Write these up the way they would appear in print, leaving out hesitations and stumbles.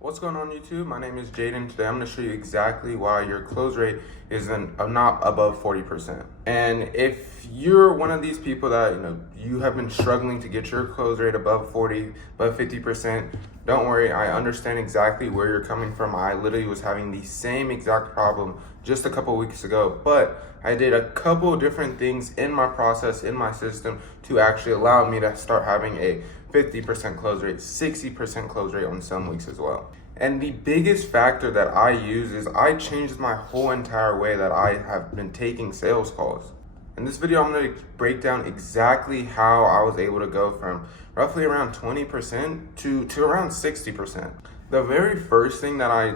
What's going on YouTube? My name is Jaden. Today I'm going to show you exactly why your close rate is not above 40%. And if you're one of these people that you have been struggling to get your close rate above 40, above 50%, don't worry. I understand exactly where you're coming from. I literally was having the same exact problem just a couple weeks ago, but I did a couple different things in my process, in my system, to actually allow me to start having a 50% close rate, 60% close rate on some weeks as well. And the biggest factor that I use is I changed my whole entire way that I have been taking sales calls. In this video, I'm going to break down exactly how I was able to go from roughly around 20% to around 60%. The very first thing that I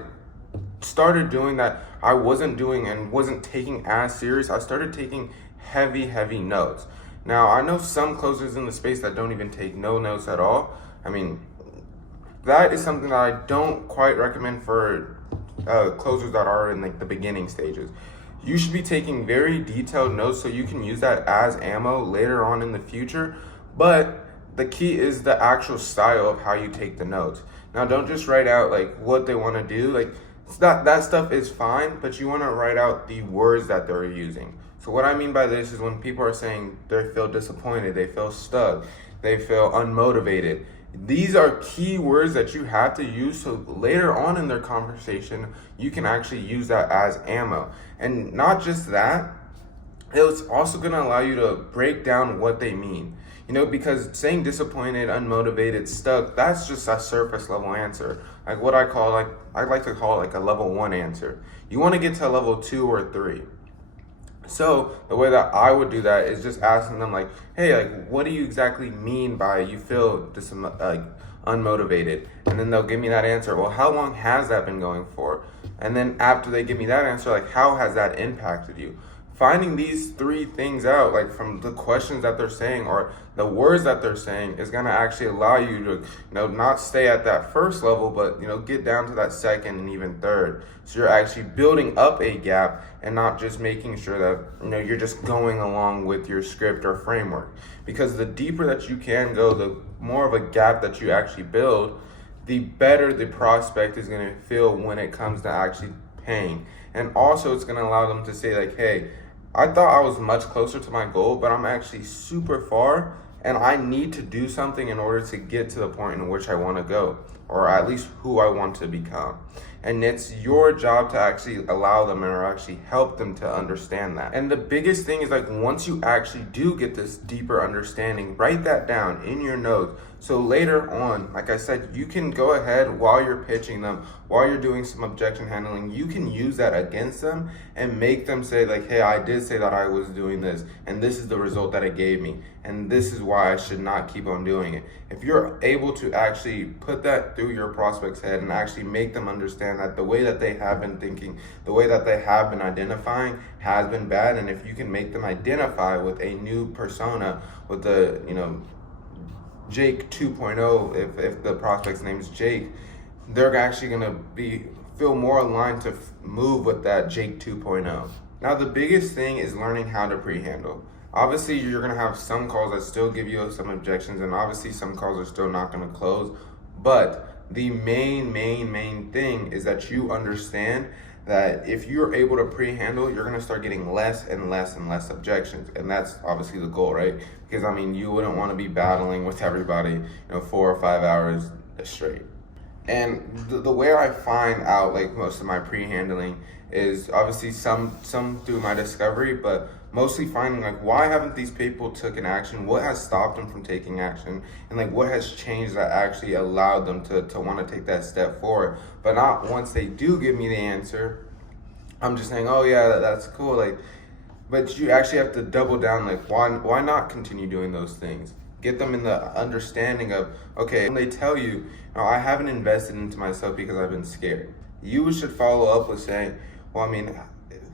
started doing that I wasn't doing and wasn't taking as serious, I started taking heavy notes. Now, I know some closers in the space that don't even take no notes at all. I mean, that is something that I don't quite recommend for closers that are in like the beginning stages. You should be taking very detailed notes so you can use that as ammo later on in the future. But the key is the actual style of how you take the notes. Now, don't just write out like what they want to do. Like that stuff is fine, but you want to write out the words that they're using. So what I mean by this is when people are saying they feel disappointed, they feel stuck, they feel unmotivated. These are key words that you have to use so later on in their conversation, you can actually use that as ammo. And not just that, it's also going to allow you to break down what they mean. Because saying disappointed, unmotivated, stuck, that's just a surface level answer. Like what I like to call it like a level 1 answer. You want to get to a level 2 or 3. So the way that I would do that is just asking them like, hey, like, what do you exactly mean by you feel unmotivated? And then they'll give me that answer. Well, how long has that been going for? And then after they give me that answer, like, how has that impacted you? Finding these 3 things out, like from the questions that they're saying or the words that they're saying, is going to actually allow you to, not stay at that first level, but, get down to that second and even third. So you're actually building up a gap and not just making sure that, you're just going along with your script or framework. Because the deeper that you can go, the more of a gap that you actually build, the better the prospect is going to feel when it comes to actually paying. And also it's going to allow them to say like, hey, I thought I was much closer to my goal, but I'm actually super far and I need to do something in order to get to the point in which I want to go, or at least who I want to become. And it's your job to actually allow them or actually help them to understand that. And the biggest thing is like once you actually do get this deeper understanding, write that down in your notes. So later on, like I said, you can go ahead while you're pitching them, while you're doing some objection handling, you can use that against them and make them say like, hey, I did say that I was doing this and this is the result that it gave me. And this is why I should not keep on doing it. If you're able to actually put that through your prospect's head and actually make them understand that the way that they have been thinking, the way that they have been identifying has been bad. And if you can make them identify with a new persona, with the, Jake 2.0, if the prospect's name is Jake, they're actually going to feel more aligned to move with that Jake 2.0. Now, the biggest thing is learning how to pre-handle. Obviously, you're going to have some calls that still give you some objections, and obviously some calls are still not going to close. But the main thing is that you understand that if you're able to pre-handle, you're going to start getting less and less objections. And that's obviously the goal, right? Because, you wouldn't want to be battling with everybody, 4 or 5 hours straight. And the way I find out, like, most of my pre-handling is obviously some through my discovery, but mostly finding, like, why haven't these people taken action? What has stopped them from taking action? And, like, what has changed that actually allowed them to want to take that step forward? But not once they do give me the answer, I'm just saying, oh, yeah, that's cool. Like, but you actually have to double down, like, why not continue doing those things? Get them in the understanding of, okay, when they tell you, I haven't invested into myself because I've been scared. You should follow up with saying, well,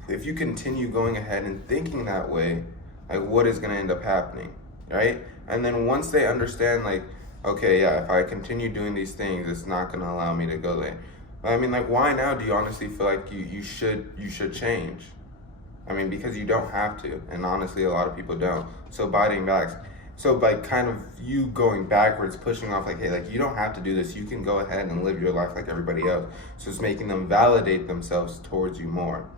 if you continue going ahead and thinking that way, like what is going to end up happening, right? And then once they understand, like, okay, yeah, if I continue doing these things, it's not going to allow me to go there. But like, why now do you honestly feel like you should change? Because you don't have to, and honestly, a lot of people don't. So biting back. So by kind of you going backwards, pushing off like, hey, like you don't have to do this. You can go ahead and live your life like everybody else. So it's making them validate themselves towards you more.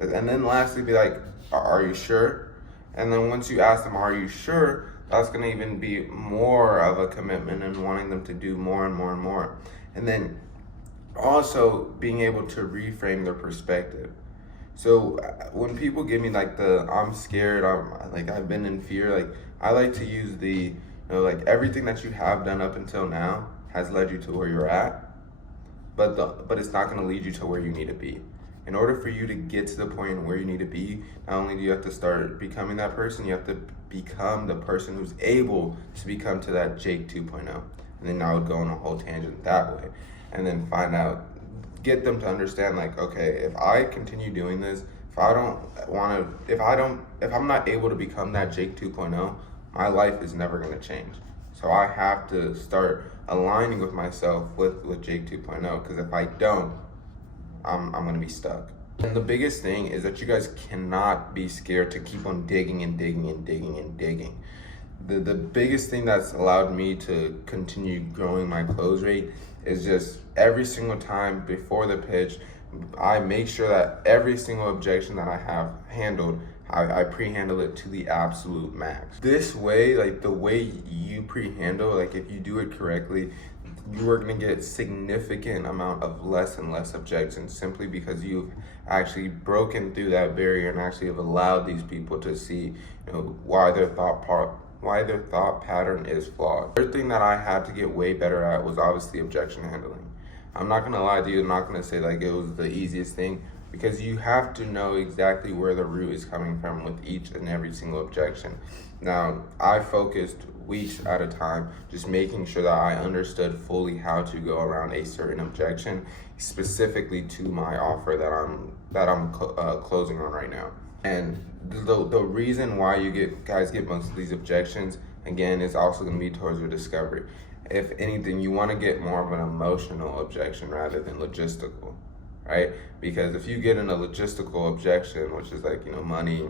And then lastly, be like, are you sure? And then once you ask them, are you sure? That's going to even be more of a commitment and wanting them to do more and more and more. And then also being able to reframe their perspective. So when people give me like I'm scared, I've been in fear, like I like to use like everything that you have done up until now has led you to where you're at, but it's not going to lead you to where you need to be. In order for you to get to the point where you need to be, not only do you have to start becoming that person, you have to become the person who's able to become to that Jake 2.0. And then I would go on a whole tangent that way, and then get them to understand like, okay, if I continue doing this, if I'm not able to become that Jake 2.0, my life is never going to change. So I have to start aligning with myself with Jake 2.0, because if I don't, I'm going to be stuck. And the biggest thing is that you guys cannot be scared to keep on digging and digging and digging and digging. The biggest thing that's allowed me to continue growing my close rate is just every single time before the pitch, I make sure that every single objection that I have handled, I pre-handle it to the absolute max. This way, like the way you pre-handle, like if you do it correctly, you are going to get significant amount of less and less objections, simply because you've actually broken through that barrier and actually have allowed these people to see, why their thought pattern is flawed. The third thing that I had to get way better at was obviously objection handling. I'm not gonna lie to you, I'm not gonna say like it was the easiest thing, because you have to know exactly where the root is coming from with each and every single objection. Now, I focused weeks at a time just making sure that I understood fully how to go around a certain objection, specifically to my offer that I'm closing on right now. And the reason why you guys get most of these objections, again, is also going to be towards your discovery. If anything, you want to get more of an emotional objection rather than logistical, right? Because if you get in a logistical objection, which is like, money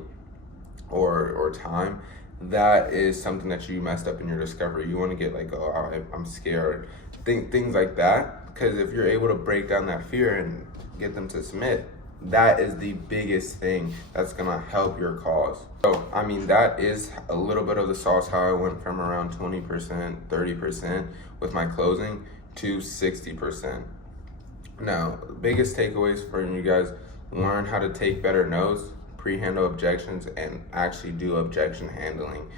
or time, that is something that you messed up in your discovery. You want to get like, I'm scared, things like that. Because if you're able to break down that fear and get them to submit, that is the biggest thing that's gonna help your cause. So, that is a little bit of the sauce, how I went from around 20%, 30% with my closing to 60%. Now, the biggest takeaways for you guys: learn how to take better notes, pre-handle objections, and actually do objection handling.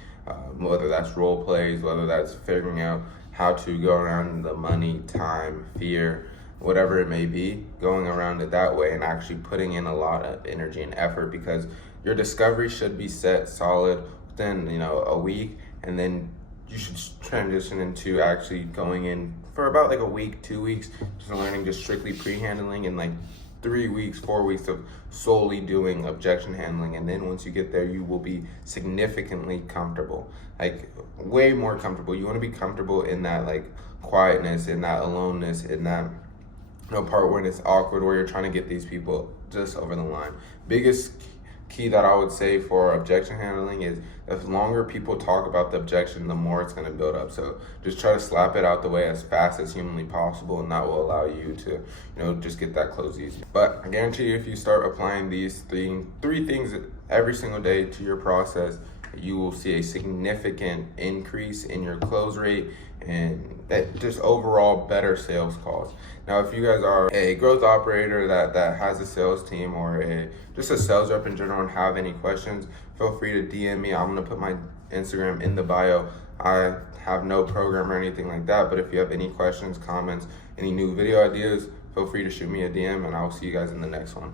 Whether that's role plays, whether that's figuring out how to go around the money, time, fear, whatever it may be, going around it that way and actually putting in a lot of energy and effort, because your discovery should be set solid within a week, and then you should transition into actually going in for about like a week, 2 weeks, just learning just strictly pre-handling, and like 3 weeks, 4 weeks of solely doing objection handling. And then once you get there, you will be significantly comfortable, like way more comfortable. You want to be comfortable in that like quietness, in that aloneness, in that part when it's awkward, where you're trying to get these people just over the line. Biggest key that I would say for objection handling is, the longer people talk about the objection, the more it's going to build up. So just try to slap it out the way as fast as humanly possible, and that will allow you to just get that close easy. But I guarantee you, if you start applying these three things every single day to your process, you will see a significant increase in your close rate and that just overall better sales calls. Now, if you guys are a growth operator that has a sales team, or just a sales rep in general, and have any questions, feel free to DM me. I'm gonna put my Instagram in the bio. I have no program or anything like that, but if you have any questions, comments, any new video ideas, feel free to shoot me a DM, and I will see you guys in the next one.